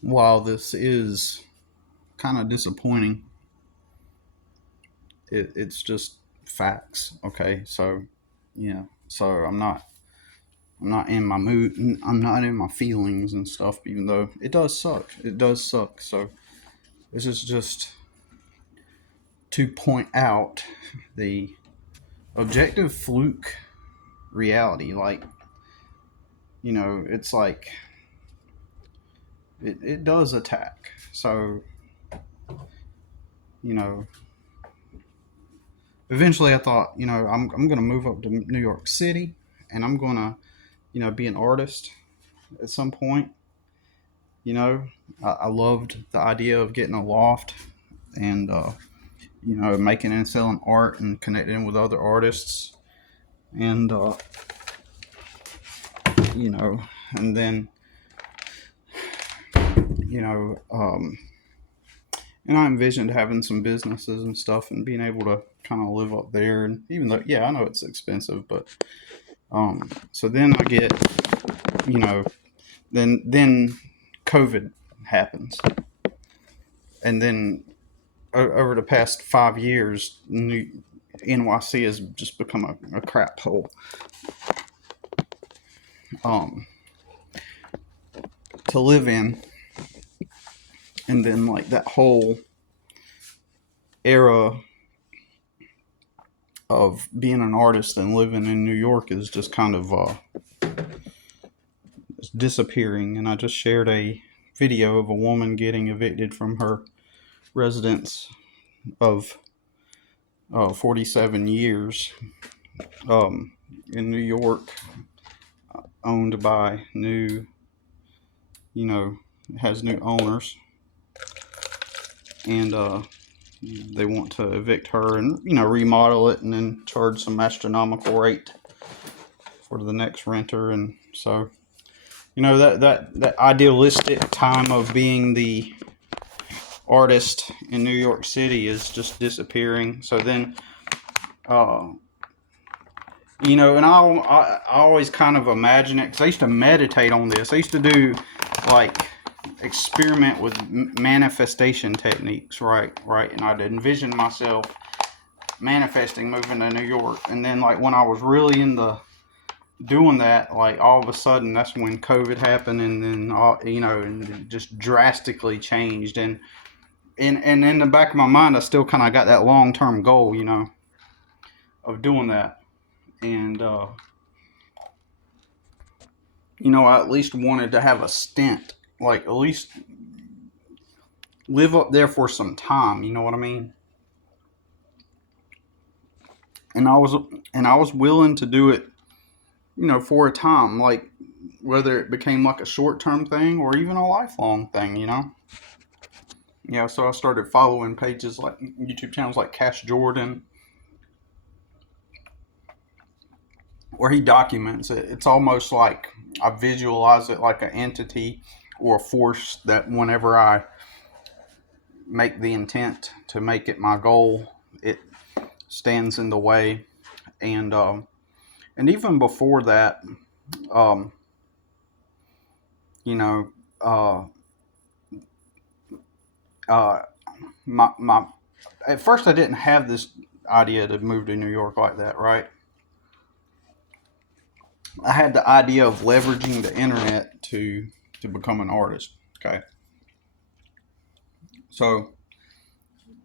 while this is kind of disappointing, it's just facts. Okay, so yeah, so I'm not in my mood. I'm not in my feelings and stuff. Even though it does suck, it does suck. So this is just to point out the objective fluke reality. Like, it's like it does attack. So you know, eventually I thought, I'm gonna move up to New York City, and I'm gonna, be an artist at some point. You know, I loved the idea of getting a loft and making and selling art and connecting with other artists, and you know, and then you know, and I envisioned having some businesses and stuff and being able to kind of live up there. And even though, yeah, I know it's expensive, but so then I get, you know, then COVID happens, and then over the past 5 years, NYC has just become a crap hole. Um, to live in, and then like that whole era of being an artist and living in New York is just kind of disappearing. And I just shared a video of a woman getting evicted from her residence of 47 years in New York, owned by new, has new owners, and they want to evict her and remodel it and then charge some astronomical rate for the next renter. And so that idealistic time of being the artist in New York City is just disappearing. So then uh, and I always kind of imagine it because I used to meditate on this. I used to do like experiment with manifestation techniques, right, and I'd envision myself manifesting moving to New York. And then like when I was really in the doing that, like all of a sudden that's when COVID happened, and then and it just drastically changed. And in the back of my mind, I still kind of got that long term goal, of doing that. And I at least wanted to have a stint, like at least live up there for some time. You know what I mean? And I was willing to do it, for a time, like whether it became like a short term thing or even a lifelong thing. Yeah, so I started following pages like YouTube channels like Cash Jordan, where he documents it. It's almost like I visualize it like an entity or a force that whenever I make the intent to make it my goal, it stands in the way. And even before that, um, you know, uh, uh, my at first I didn't have this idea to move to New York like that, right? I had the idea of leveraging the internet to become an artist. Okay, so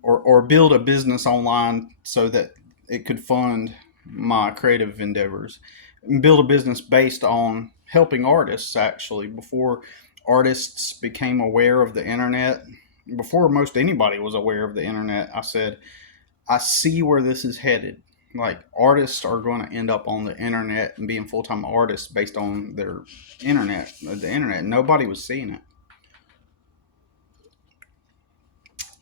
or build a business online so that it could fund my creative endeavors, and build a business based on helping artists. Actually, before artists became aware of the internet, before most anybody was aware of the internet, I said, I see where this is headed. Like artists are going to end up on the internet and being full time artists based on the internet. Nobody was seeing it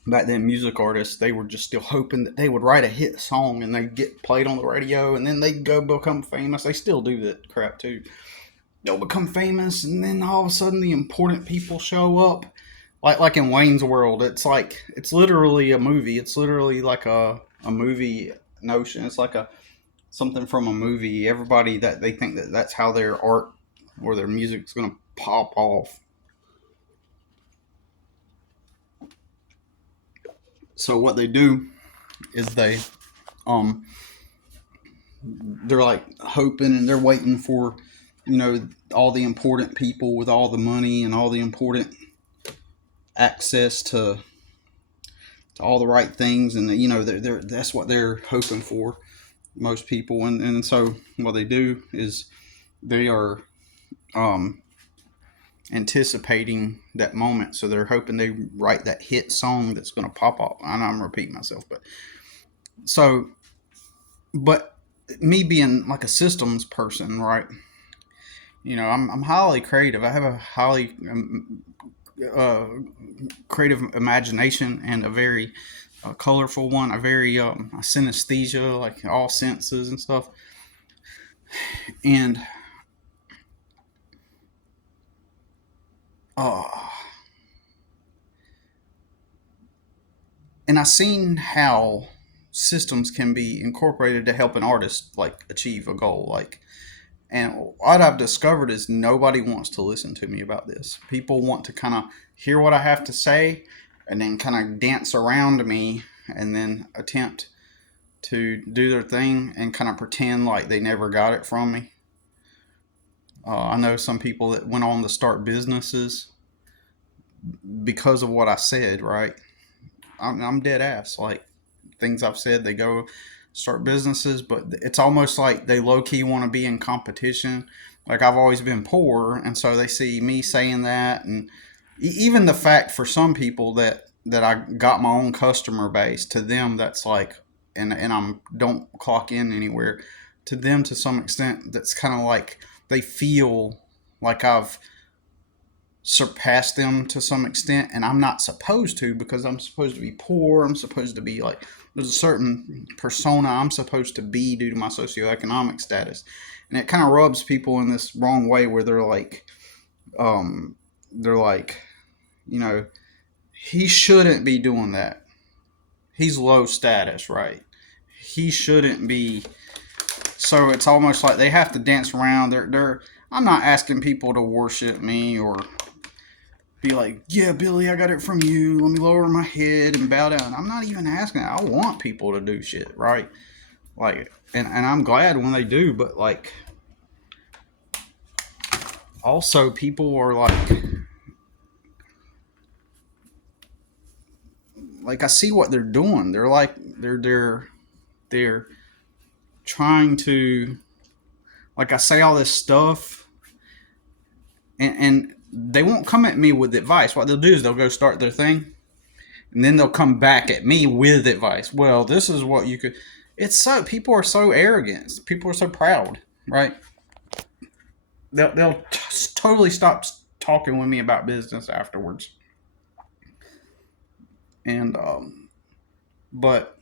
back then. Music artists, they were just still hoping that they would write a hit song and they'd get played on the radio and then they'd go become famous. They still do that crap too. They'll become famous and then all of a sudden the important people show up. Like in Wayne's World, it's literally a movie. It's literally like a movie notion. It's like a something from a movie. Everybody that they think that that's how their art or their music's gonna pop off. So what they do is um they're like hoping and they're waiting for, all the important people with all the money and all the important access to all the right things, and they're that's what they're hoping for, most people. And so what they do is they are um anticipating that moment, so they're hoping they write that hit song that's going to pop off. I know I'm repeating myself, but so but me being like a systems person, right? I'm highly creative. I have a highly uh, creative imagination, and a very colorful one, a very synesthesia, like all senses and stuff. And uh, and I seen how systems can be incorporated to help an artist like achieve a goal. Like, and what I've discovered is nobody wants to listen to me about this. People want to kind of hear what I have to say and then kind of dance around me and then attempt to do their thing and kind of pretend like they never got it from me. I know some people that went on to start businesses because of what I said, right? I'm dead ass. Like, things I've said, they go start businesses, but it's almost like they low key want to be in competition. Like, I've always been poor, and so they see me saying that, and even the fact for some people that I got my own customer base, to them that's like, and I'm don't clock in anywhere. To them, to some extent, that's kind of like they feel like I've surpass them to some extent, and I'm not supposed to, because I'm supposed to be poor. I'm supposed to be like, there's a certain persona I'm supposed to be due to my socioeconomic status, and it kind of rubs people in this wrong way where um they're like, you know he shouldn't be doing that. He's low status, right? He shouldn't be. So it's almost like they have to dance around. They're I'm not asking people to worship me or be like, yeah, Billy, I got it from you. Let me lower my head and bow down. I'm not even asking that. I want people to do shit, right? Like, and I'm glad when they do, but like, also people are like I see what they're doing. They're like, they're trying to, like, I say all this stuff, and they won't come at me with advice. What they'll do is they'll go start their thing, and then they'll come back at me with advice. Well, this is what you could. It's so, people are so arrogant. People are so proud, right? They'll totally stop talking with me about business afterwards, and but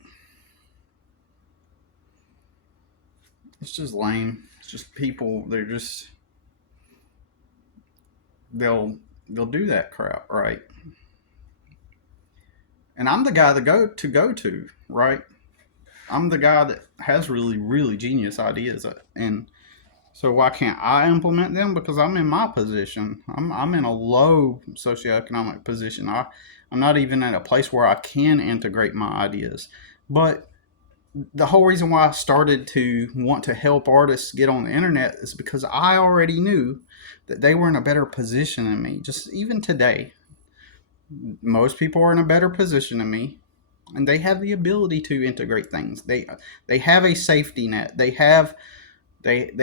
it's just lame. It's just people. They're just they'll do that crap, right? And I'm the guy that go to, right? I'm the guy that has really genius ideas, and so why can't I implement them? Because I'm in my position. I'm in a low socioeconomic position. I'm not even at a place where I can integrate my ideas. But the whole reason why I started to want to help artists get on the internet is because I already knew that they were in a better position than me. Just even today, most people are in a better position than me, and they have the ability to integrate things. They have a safety net. They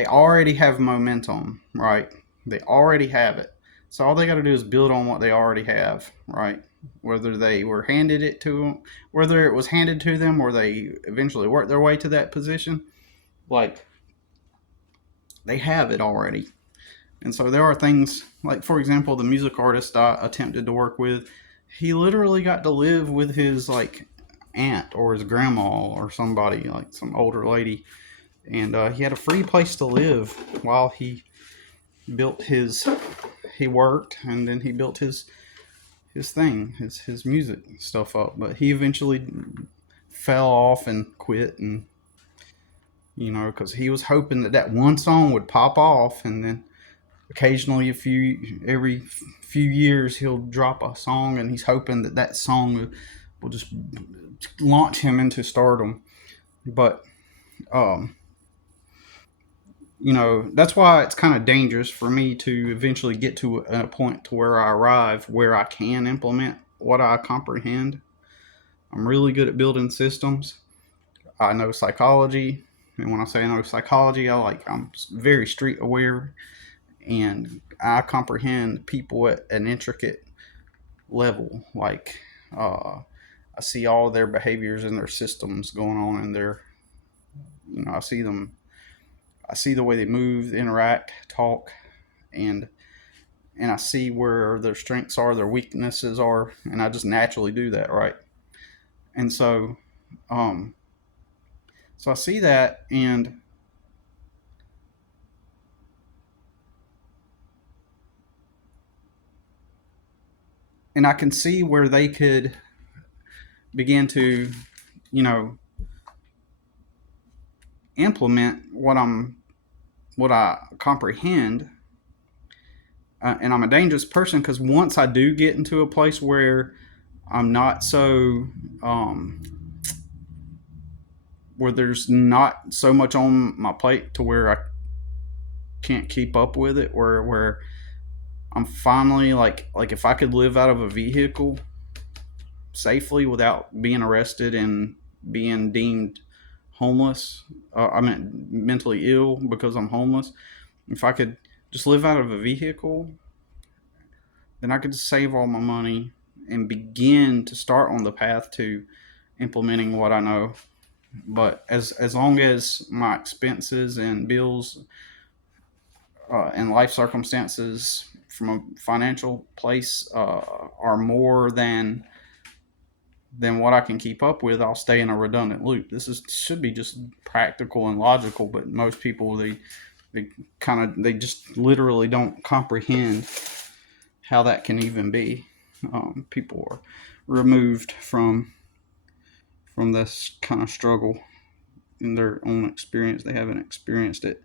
already have momentum, right? They already have it. So all they got to do is build on what they already have, right? Whether they were handed it to them, whether it was handed to them, or they eventually worked their way to that position, like, they have it already. And so there are things like, for example, the music artist I attempted to work with, he literally got to live with his like aunt or his grandma or somebody, like some older lady, and he had a free place to live while built his he worked, and then he built his thing, his music stuff up. But he eventually fell off and quit, and because he was hoping that that one song would pop off, and then occasionally every few years he'll drop a song, and he's hoping that that song will just launch him into stardom. But um, that's why it's kind of dangerous for me to eventually get to a point to where I arrive where I can implement what I comprehend. I'm really good at building systems. I know psychology, and when I say I know psychology, I'm very street aware, and I comprehend people at an intricate level. Like, I see all their behaviors and their systems going on in their, I see them. I see the way they move, interact, talk, and I see where their strengths are, their weaknesses are, and I just naturally do that, right? And um, so I see that, and I can see where they could begin to, you know, implement what I comprehend. And I'm a dangerous person because once I do get into a place where I'm not so um, where there's not so much on my plate to where I can't keep up with it, where I'm finally like if I could live out of a vehicle safely without being arrested and being deemed homeless, I meant mentally ill because I'm homeless. If I could just live out of a vehicle, then I could just save all my money and begin to start on the path to implementing what I know. But as long as my expenses and bills and life circumstances from a financial place are more than what I can keep up with, I'll stay in a redundant loop. This is should be just practical and logical, but most people they just literally don't comprehend how that can even be. People are removed from this kind of struggle in their own experience. They haven't experienced it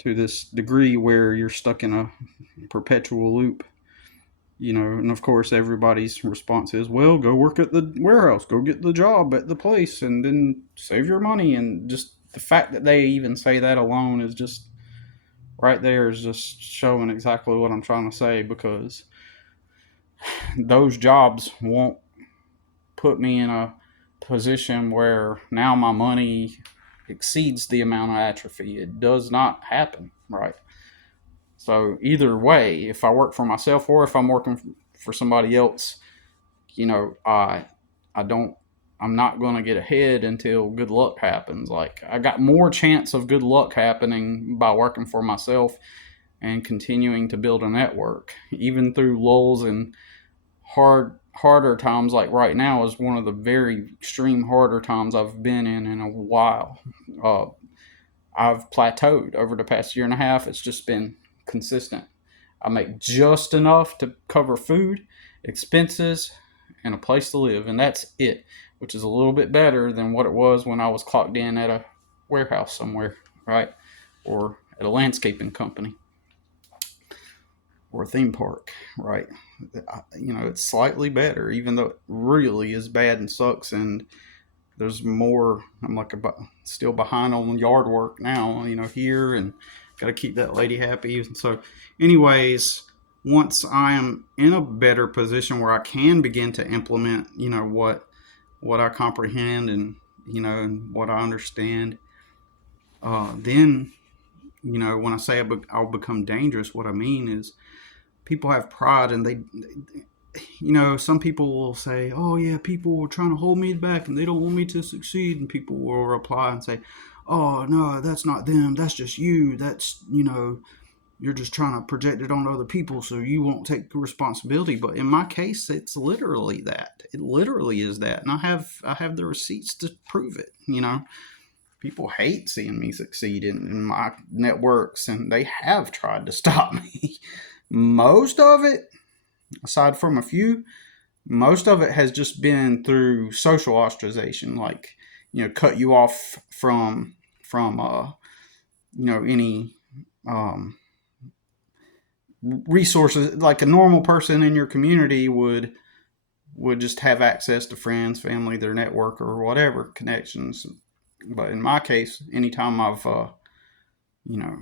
to this degree where you're stuck in a perpetual loop. And of course everybody's response is, well, go work at the warehouse, go get the job at the place, and then save your money. And just the fact that they even say that alone is just right there is just showing exactly what I'm trying to say, because those jobs won't put me in a position where now my money exceeds the amount of atrophy. It does not happen, right? So either way, if I work for myself or if I'm working for somebody else, I don't I'm not going to get ahead until good luck happens. Like, I got more chance of good luck happening by working for myself and continuing to build a network, even through lulls and harder times. Like right now is one of the very extreme harder times I've been in a while. Uh, I've plateaued over the past year and a half. It's just been consistent. I make just enough to cover food, expenses, and a place to live, and that's it, which is a little bit better than what it was when I was clocked in at a warehouse somewhere, right? Or at a landscaping company or a theme park, right? It's slightly better, even though it really is bad and sucks. And there's more. I'm like still behind on yard work now, here, and got to keep that lady happy. And so, anyways, once I am in a better position where I can begin to implement, what I comprehend and and what I understand, then when I say I'll become dangerous, what I mean is people have pride, and some people will say, oh yeah, people are trying to hold me back and they don't want me to succeed. And people will reply and say, oh no, that's not them, that's just you. That's, you're just trying to project it on other people so you won't take responsibility. But in my case, it's literally that. It literally is that. And I have the receipts to prove it. People hate seeing me succeed in my networks, and they have tried to stop me. Most of it, aside from a few, most of it has just been through social ostracization, like, cut you off from any um, resources like a normal person in your community would just have access to friends, family, their network, or whatever connections. But in my case, anytime I've you know,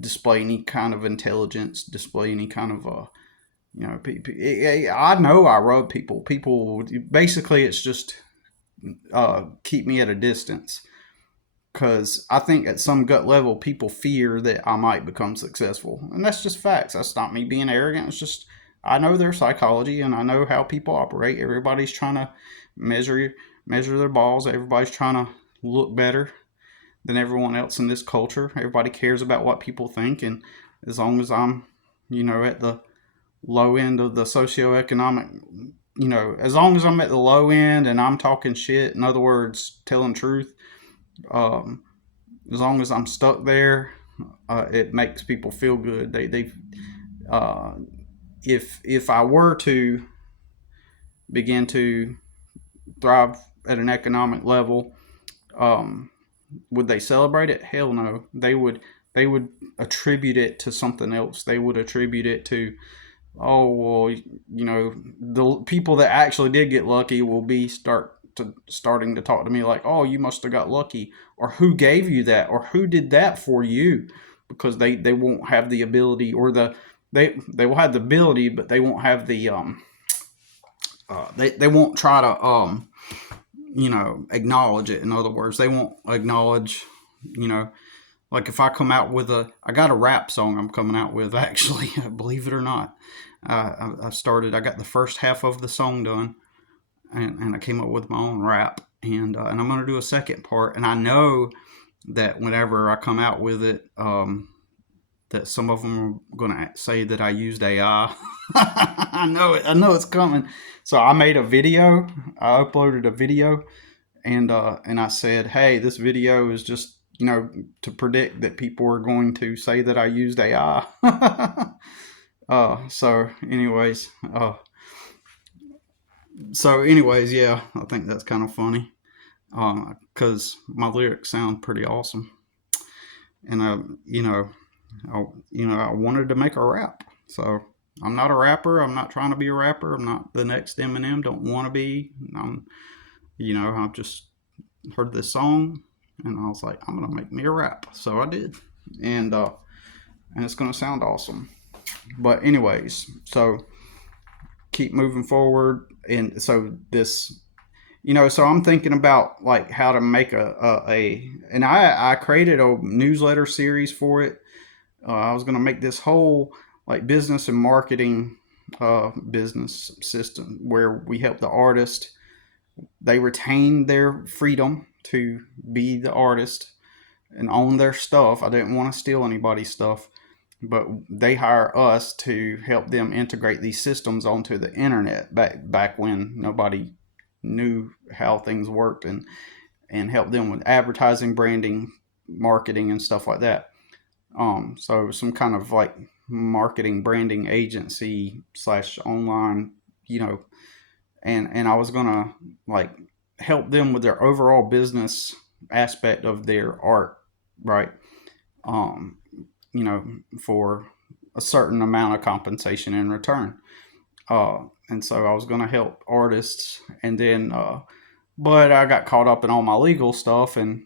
display any kind of intelligence, display any kind of I know I rub people. People basically, it's just keep me at a distance, because I think at some gut level people fear that I might become successful, and that's just facts. That's not me being arrogant. It's just I know their psychology and I know how people operate. Everybody's trying to measure their balls. Everybody's trying to look better than everyone else in this culture. Everybody cares about what people think, and as long as I'm, at the low end of the socioeconomic, as long as I'm at the low end and I'm talking shit, in other words, telling truth, um, as long as I'm stuck there, it makes people feel good. Uh, if I were to begin to thrive at an economic level, um, would they celebrate it? Hell no. They would attribute it to something else. They would attribute it to, oh well, the people that actually did get lucky will be starting to talk to me like, oh, you must have got lucky, or who gave you that, or who did that for you, because they won't have the ability, or they will have the ability, but they won't have the they won't try to acknowledge it. In other words, they won't acknowledge, like if I come out with I got a rap song I'm coming out with, actually, believe it or not. I got the first half of the song done, and I came up with my own rap, and I'm going to do a second part, and I know that whenever I come out with it, that some of them are going to say that I used AI. I know it. I know it's coming. So I made a video. I uploaded a video, and I said, "Hey, this video is just to predict that people are going to say that I used AI." So, anyways, yeah, I think that's kind of funny, because my lyrics sound pretty awesome, and I wanted to make a rap. So I'm not a rapper. I'm not trying to be a rapper. I'm not the next Eminem. Don't want to be. I've just heard this song, and I was like, I'm gonna make me a rap. So I did, and it's gonna sound awesome. But anyways, so keep moving forward, and so this, so I'm thinking about like how to make and I created a newsletter series for it. I was gonna make this whole like business and marketing business system where we help the artist. They retain their freedom to be the artist and own their stuff. I didn't want to steal anybody's stuff, but they hire us to help them integrate these systems onto the internet back when nobody knew how things worked, and help them with advertising, branding, marketing, and stuff like that. So some kind of like marketing branding agency / online, and I was gonna like help them with their overall business aspect of their art, right? Um, for a certain amount of compensation in return. And so I was going to help artists, and then, but I got caught up in all my legal stuff, and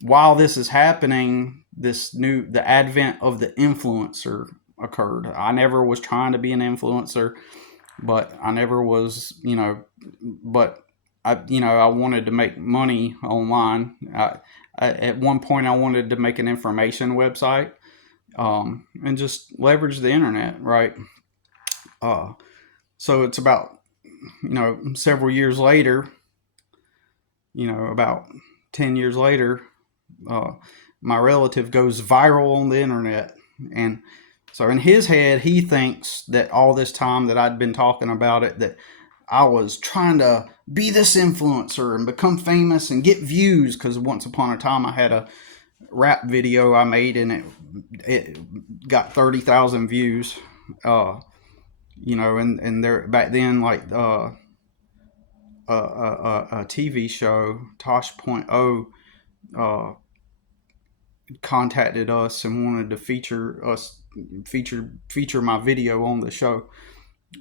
while this is happening, the advent of the influencer occurred. I never was trying to be an influencer, but I never was, but I wanted to make money online. At one point, I wanted to make an information website, and just leverage the internet, right? So it's about, several years later, about 10 years later, my relative goes viral on the internet. And so in his head, he thinks that all this time that I'd been talking about it, that I was trying to be this influencer and become famous and get views, because once upon a time I had a rap video I made, and it got 30,000 views. And there back then, like a TV show, Tosh.0, contacted us and wanted to feature my video on the show.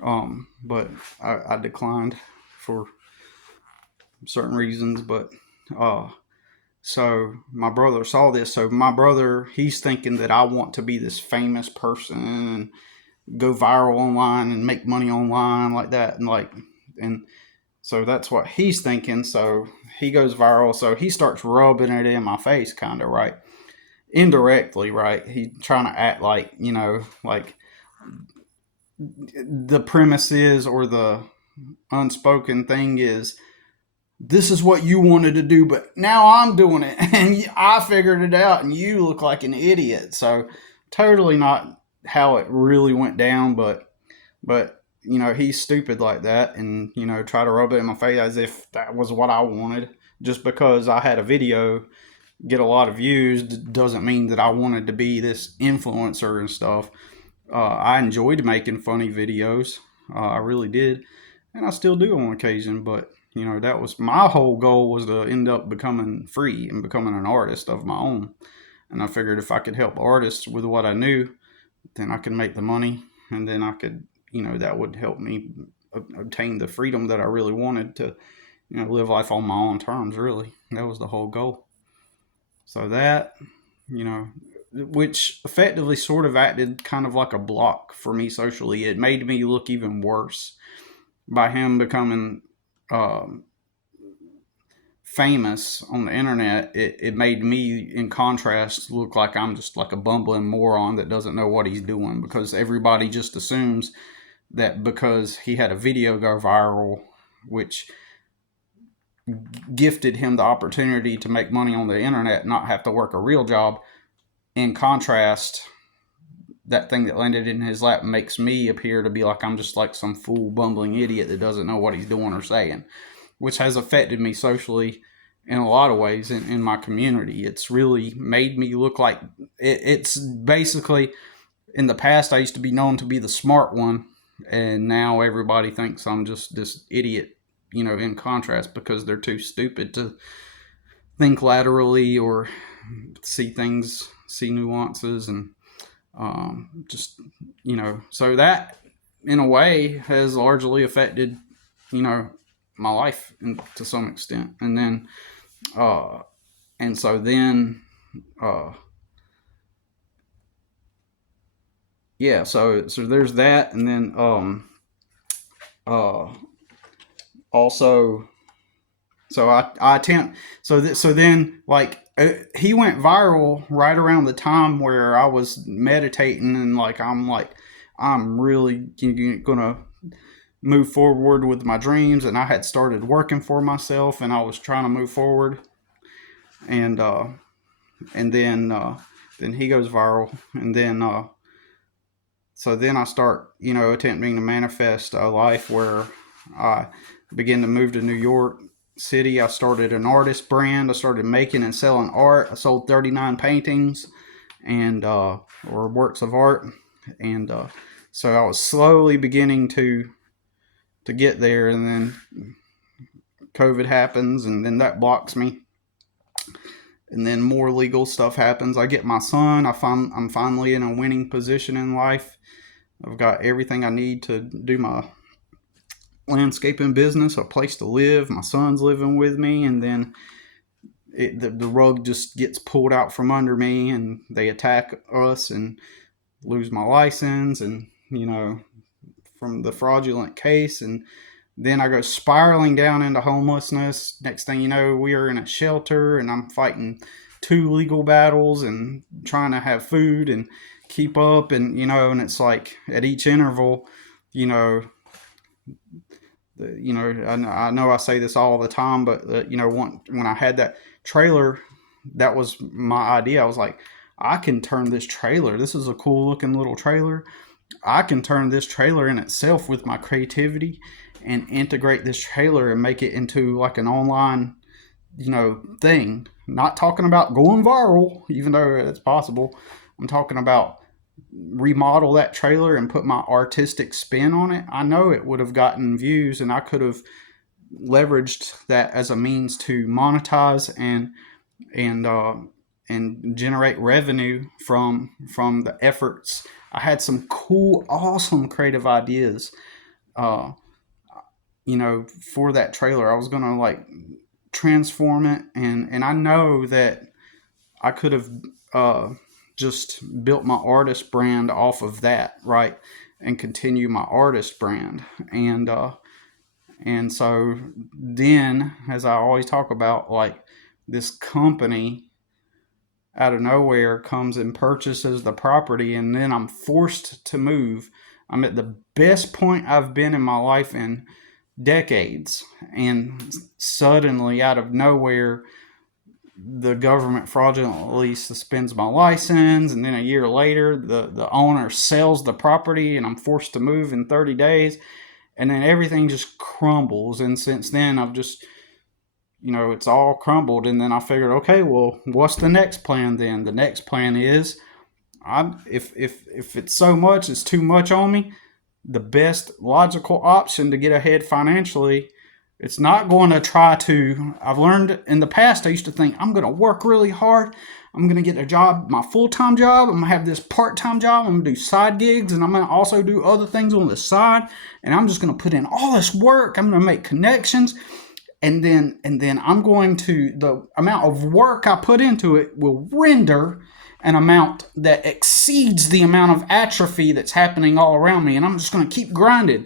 But I declined for certain reasons. But uh, so my brother saw this. So my brother, he's thinking that I want to be this famous person and go viral online and make money online like that, and so that's what he's thinking. So he goes viral. So he starts rubbing it in my face, kind of, right, indirectly, right. He's trying to act like, like the premise is, or the unspoken thing is, this is what you wanted to do, but now I'm doing it and I figured it out and you look like an idiot. So totally not how it really went down, but he's stupid like that, and try to rub it in my face as if that was what I wanted. Just because I had a video get a lot of views doesn't mean that I wanted to be this influencer and stuff. I enjoyed making funny videos. I really did, and I still do on occasion. But that was my whole goal, was to end up becoming free and becoming an artist of my own. And I figured if I could help artists with what I knew, then I could make the money, and then I could, that would help me obtain the freedom that I really wanted to, live life on my own terms. Really, that was the whole goal. So that, you know, which effectively sort of acted kind of like a block for me socially. It made me look even worse by him becoming um, famous on the internet. It made me, in contrast, look like I'm just like a bumbling moron that doesn't know what he's doing, because everybody just assumes that because he had a video go viral, which gifted him the opportunity to make money on the internet, not have to work a real job. In contrast, that thing that landed in his lap makes me appear to be like I'm just like some fool bumbling idiot that doesn't know what he's doing or saying, which has affected me socially in a lot of ways in my community. It's really made me look like it's basically, in the past, I used to be known to be the smart one, and now everybody thinks I'm just this idiot, in contrast, because they're too stupid to think laterally or see things, see nuances, and just, so that in a way has largely affected, you know, my life to some extent. And then, uh, and so then, uh, yeah, so there's that. And then, uh, also, so I attempt, so then, like, he went viral right around the time where I was meditating, and I'm really gonna move forward with my dreams, and I had started working for myself, and I was trying to move forward. And then he goes viral, and then so then I start, attempting to manifest a life where I begin to move to New York City. I started an artist brand. I started making and selling art. I sold 39 paintings and or works of art, and so I was slowly beginning to get there, and then COVID happens, and then that blocks me, and then more legal stuff happens. I get my son. I'm finally in a winning position in life. I've got everything I need to do my landscaping business, a place to live. My son's living with me, and then the rug just gets pulled out from under me, and they attack us and lose my license, and from the fraudulent case, and then I go spiraling down into homelessness. Next thing you know, we are in a shelter, and I'm fighting two legal battles and trying to have food and keep up, and and it's like at each interval, you know, I know I say this all the time, but when I had that trailer, that was my idea. I was like, I can turn this trailer. This is a cool looking little trailer. I can turn this trailer in itself with my creativity and integrate this trailer and make it into like an online, thing. Not talking about going viral, even though it's possible. I'm talking about remodel that trailer and put my artistic spin on it. I know it would have gotten views, and I could have leveraged that as a means to monetize and and generate revenue from the efforts. I had some cool, awesome creative ideas uh, for that trailer. I was going to like transform it. And I know that I could have just built my artist brand off of that, right? And continue my artist brand. And so then, as I always talk about, like this company out of nowhere comes and purchases the property, and then I'm forced to move. I'm at the best point I've been in my life in decades, and suddenly, out of nowhere, the government fraudulently suspends my license, and then a year later, the owner sells the property, and I'm forced to move in 30 days, and then everything just crumbles. And since then, I've just it's all crumbled. And then I figured, okay, well, what's the next plan then? The next plan is, if it's so much, it's too much on me. The best logical option to get ahead financially, it's not going to try to. I've learned in the past, I used to think I'm going to work really hard. I'm going to get a job, my full-time job. I'm going to have this part-time job. I'm going to do side gigs, and I'm going to also do other things on the side. And I'm just going to put in all this work. I'm going to make connections. And then I'm going to, the amount of work I put into it will render an amount that exceeds the amount of atrophy that's happening all around me. And I'm just going to keep grinding.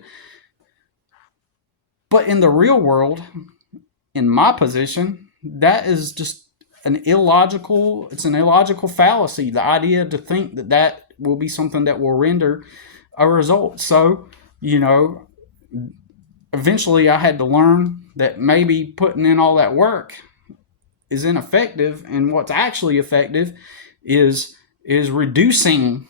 But in the real world, in my position, that is just an illogical fallacy. The idea to think that that will be something that will render a result. So, eventually I had to learn that maybe putting in all that work is ineffective, and what's actually effective is reducing,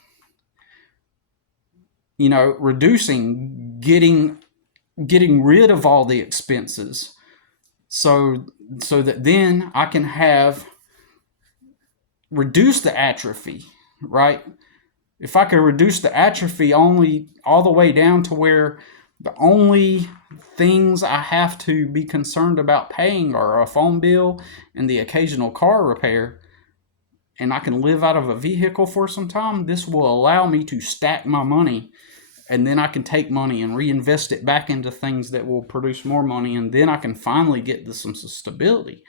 getting rid of all the expenses, so that then I can reduce the atrophy, right? If I could reduce the atrophy only all the way down to where the only things I have to be concerned about paying are a phone bill and the occasional car repair, and I can live out of a vehicle for some time, this will allow me to stack my money, and then I can take money and reinvest it back into things that will produce more money, and then I can finally get to some stability.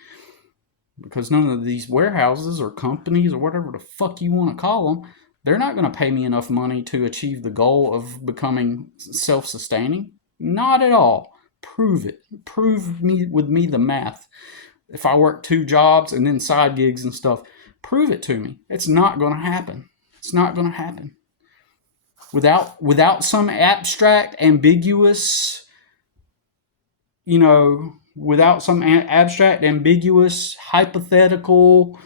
Because none of these warehouses or companies or whatever the fuck you want to call them, they're not going to pay me enough money to achieve the goal of becoming self-sustaining. Not at all. Prove it. Prove with me the math. If I work 2 jobs and then side gigs and stuff, prove it to me. It's not going to happen. It's not going to happen. Without some abstract, ambiguous, hypothetical,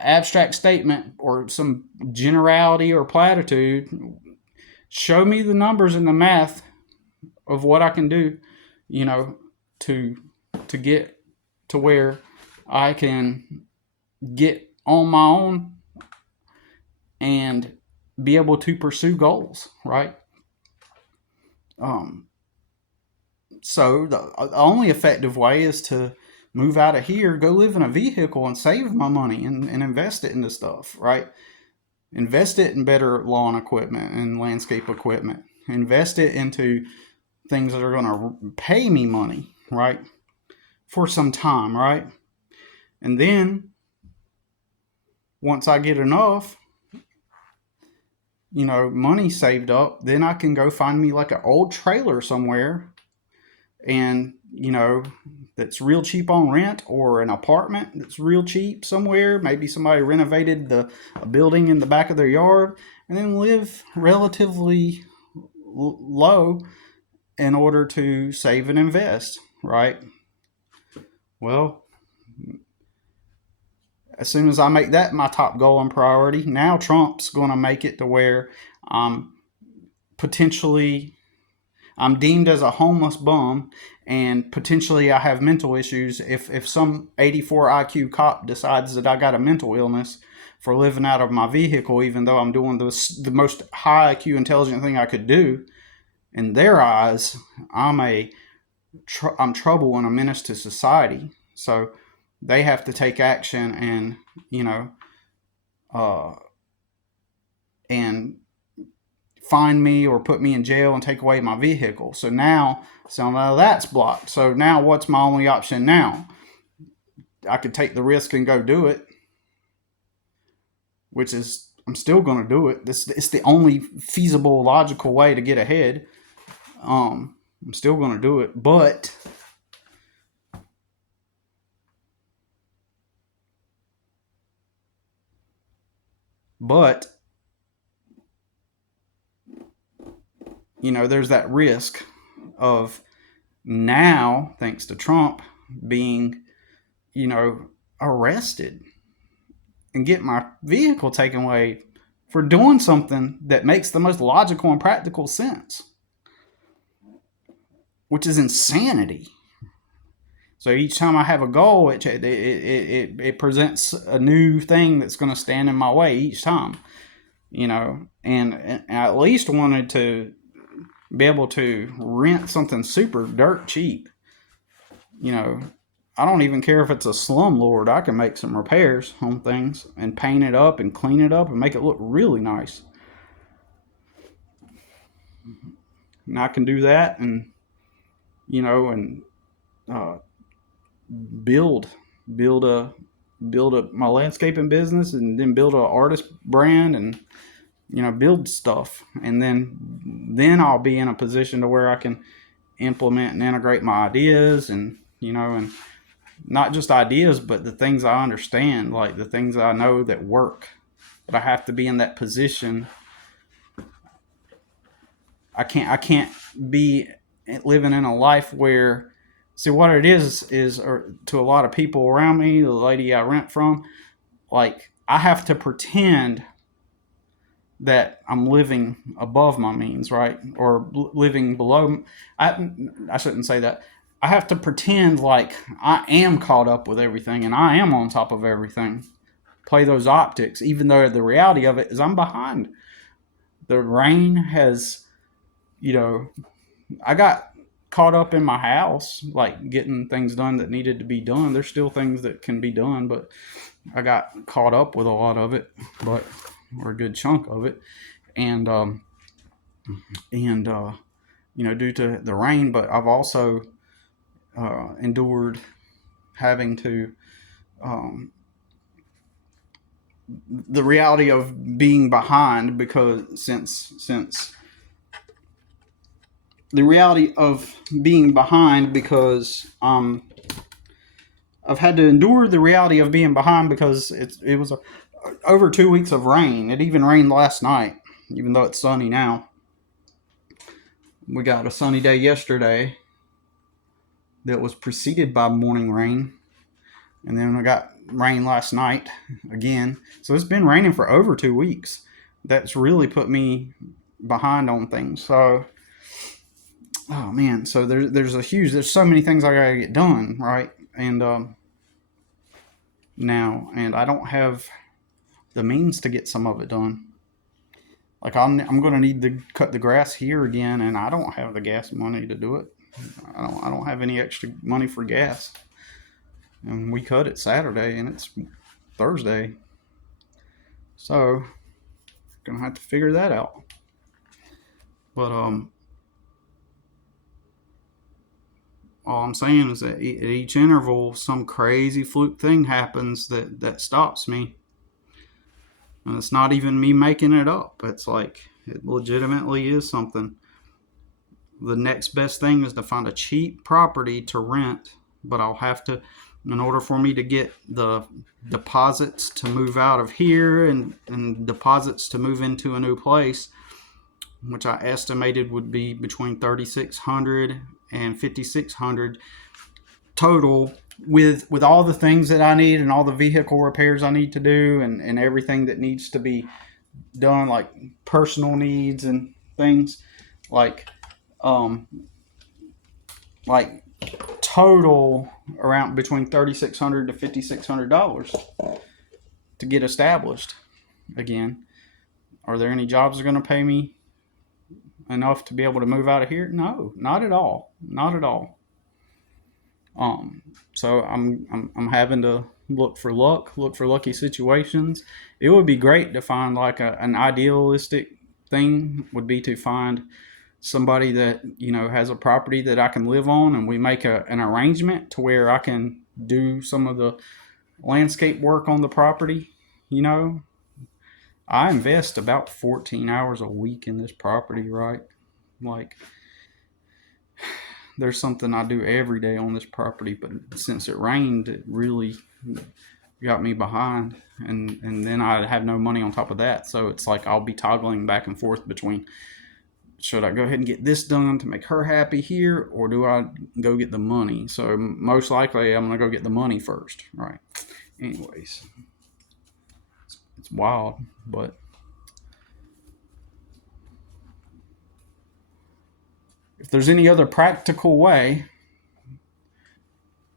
abstract statement or some generality or platitude, show me the numbers and the math of what I can do, to get to where I can get on my own and be able to pursue goals, right? So the only effective way is to move out of here, go live in a vehicle, and save my money and invest it into stuff, right? Invest it in better lawn equipment and landscape equipment. Invest it into things that are going to pay me money, right? For some time, right? And then once I get enough, money saved up, then I can go find me like an old trailer somewhere, and that's real cheap on rent, or an apartment that's real cheap somewhere. Maybe somebody renovated a building in the back of their yard, and then live relatively low in order to save and invest, right? Well, as soon as I make that my top goal and priority, now Trump's going to make it to where I'm deemed as a homeless bum, and potentially I have mental issues. If some 84 IQ cop decides that I got a mental illness for living out of my vehicle, even though I'm doing the most high IQ intelligent thing I could do, in their eyes, I'm trouble and a menace to society. So they have to take action and fine me or put me in jail and take away my vehicle. So now that's blocked. So now what's my only option now? I could take the risk and go do it, which is I'm still going to do it. It's the only feasible, logical way to get ahead. I'm still going to do it, but there's that risk of now, thanks to Trump, being, arrested and get my vehicle taken away for doing something that makes the most logical and practical sense, which is insanity. So each time I have a goal, it presents a new thing that's going to stand in my way each time, and I at least wanted to be able to rent something super dirt cheap. I don't even care if it's a slumlord. I can make some repairs on things and paint it up and clean it up and make it look really nice. And I can do that and, build my landscaping business and then build an artist brand and, build stuff. And then I'll be in a position to where I can implement and integrate my ideas and, and not just ideas, but the things I understand, like the things I know that work. But I have to be in that position. I can't be living in a life where, see, what it is, or to a lot of people around me, the lady I rent from, like, I have to pretend that I'm living above my means, right? Or living below. I shouldn't say that. I have to pretend like I am caught up with everything and I am on top of everything. Play those optics, even though the reality of it is I'm behind. The rain has, I got caught up in my house, like getting things done that needed to be done. There's still things that can be done, but I got caught up with a lot of it, or a good chunk of it. And, due to the rain, but I've also endured having to the reality of being behind, because since the reality of being behind because I've had to endure the reality of being behind because it was over 2 weeks of rain. It even rained last night, even though it's sunny now. We got a sunny day yesterday that was preceded by morning rain, and then I got rain last night again. So it's been raining for over 2 weeks. That's really put me behind on things. So, oh man, so there's so many things I gotta get done, right? And and I don't have the means to get some of it done. Like I'm gonna need to cut the grass here again, and I don't have the gas money to do it. I don't have any extra money for gas. And we cut it Saturday and it's Thursday. So gonna have to figure that out. But all I'm saying is that at each interval some crazy fluke thing happens that stops me. And it's not even me making it up. It's like it legitimately is something. The next best thing is to find a cheap property to rent, but I'll have to, in order for me to get the deposits to move out of here and deposits to move into a new place, which I estimated would be between $3,600 and $5,600 total, with all the things that I need and all the vehicle repairs I need to do and everything that needs to be done, like personal needs and things, like total around between $3,600 to $5,600 to get established again. Are there any jobs that are going to pay me enough to be able to move out of here? No, not at all. Not at all. So I'm having to look for lucky situations. It would be great to find like an idealistic thing would be to find somebody that, you know, has a property that I can live on, and we make an arrangement to where I can do some of the landscape work on the property. You know, I invest about 14 hours a week in this property, right? Like, there's something I do every day on this property, but since it rained, it really got me behind, and then I have no money on top of that. So it's like I'll be toggling back and forth between, should I go ahead and get this done to make her happy here, or do I go get the money? So most likely I'm gonna go get the money first, right? Anyways, it's wild, but if there's any other practical way,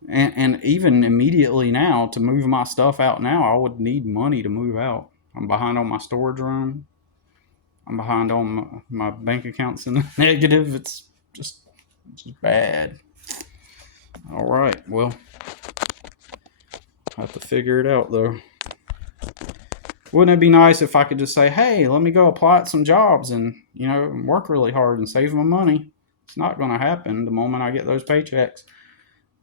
and even immediately now, to move my stuff out now, I would need money to move out. I'm behind on my storage room. I'm behind on my bank accounts in the negative. It's just bad. All right, well, I have to figure it out though. Wouldn't it be nice if I could just say, hey, let me go apply at some jobs and, you know, work really hard and save my money? It's not going to happen the moment I get those paychecks.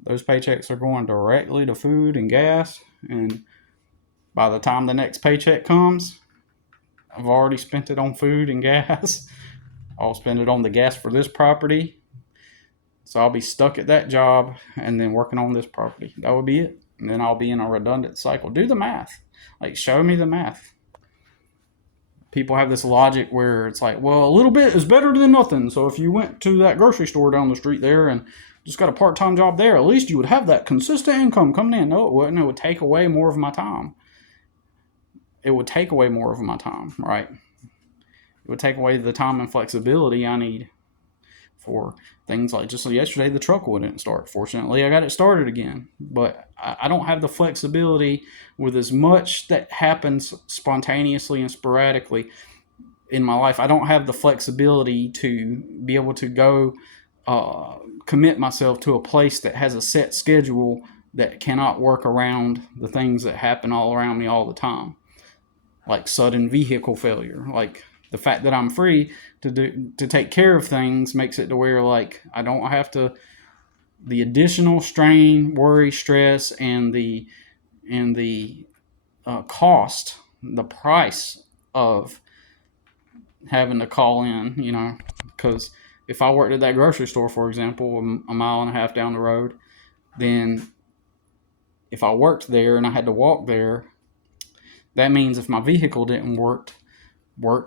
Those paychecks are going directly to food and gas, and by the time the next paycheck comes, I've already spent it on food and gas. I'll spend it on the gas for this property. So I'll be stuck at that job and then working on this property. That would be it. And then I'll be in a redundant cycle. Do the math. Like, show me the math. People have this logic where it's like, well, a little bit is better than nothing. So if you went to that grocery store down the street there and just got a part-time job there, at least you would have that consistent income coming in. No, it wouldn't. It would take away more of my time. It would take away more of my time, right? It would take away the time and flexibility I need for things like, just yesterday, the truck wouldn't start. Fortunately, I got it started again. But I don't have the flexibility with as much that happens spontaneously and sporadically in my life. I don't have the flexibility to be able to go commit myself to a place that has a set schedule that cannot work around the things that happen all around me all the time. Like sudden vehicle failure. Like, the fact that I'm free to take care of things makes it to where, like, I don't have to, the additional strain, worry, stress, and the cost, the price of having to call in, you know, because if I worked at that grocery store, for example, a mile and a half down the road, then if I worked there and I had to walk there, that means if my vehicle didn't work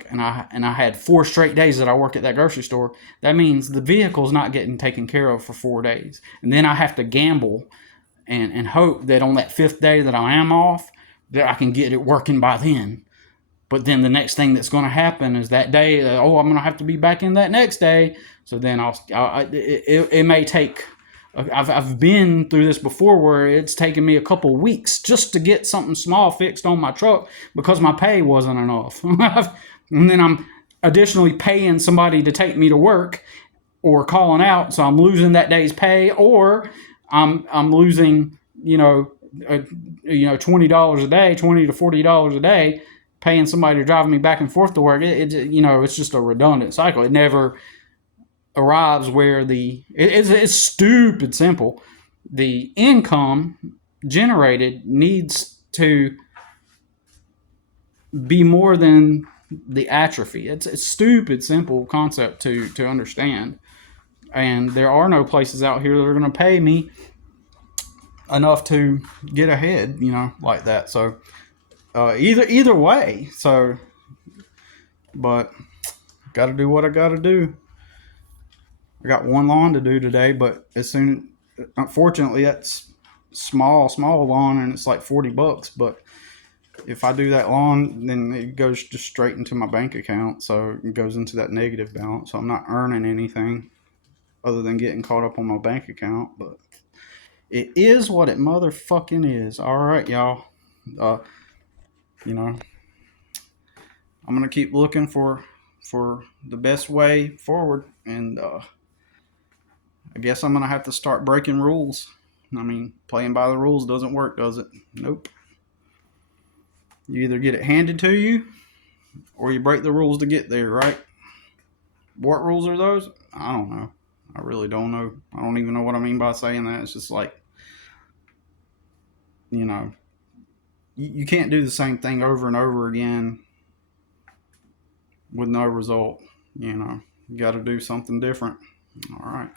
and I had 4 straight days that I work at that grocery store, that means the vehicle's not getting taken care of for 4 days. And then I have to gamble and hope that on that 5th day that I am off, that I can get it working by then. But then the next thing that's going to happen is that day, I'm going to have to be back in that next day. So then it may take, I've been through this before where it's taken me a couple weeks just to get something small fixed on my truck because my pay wasn't enough. And then I'm additionally paying somebody to take me to work or calling out, so I'm losing that day's pay, or I'm losing, $20 a day, $20 to $40 a day, paying somebody to drive me back and forth to work. It's just a redundant cycle. It never arrives where it's stupid simple. The income generated needs to be more than the atrophy. It's a stupid simple concept to understand. And there are no places out here that are going to pay me enough to get ahead, like that. So either way. So, but got to do what I got to do. I got one lawn to do today, but unfortunately, that's small lawn, and it's like $40. But if I do that lawn, then it goes just straight into my bank account, so it goes into that negative balance. So I'm not earning anything other than getting caught up on my bank account. But it is what it motherfucking is. All right, y'all. I'm gonna keep looking for the best way forward, and I guess I'm going to have to start breaking rules. I mean, playing by the rules doesn't work, does it? Nope. You either get it handed to you, or you break the rules to get there, right? What rules are those? I don't know. I really don't know. I don't even know what I mean by saying that. It's just like, you know, you can't do the same thing over and over again with no result. You know, you got to do something different. All right.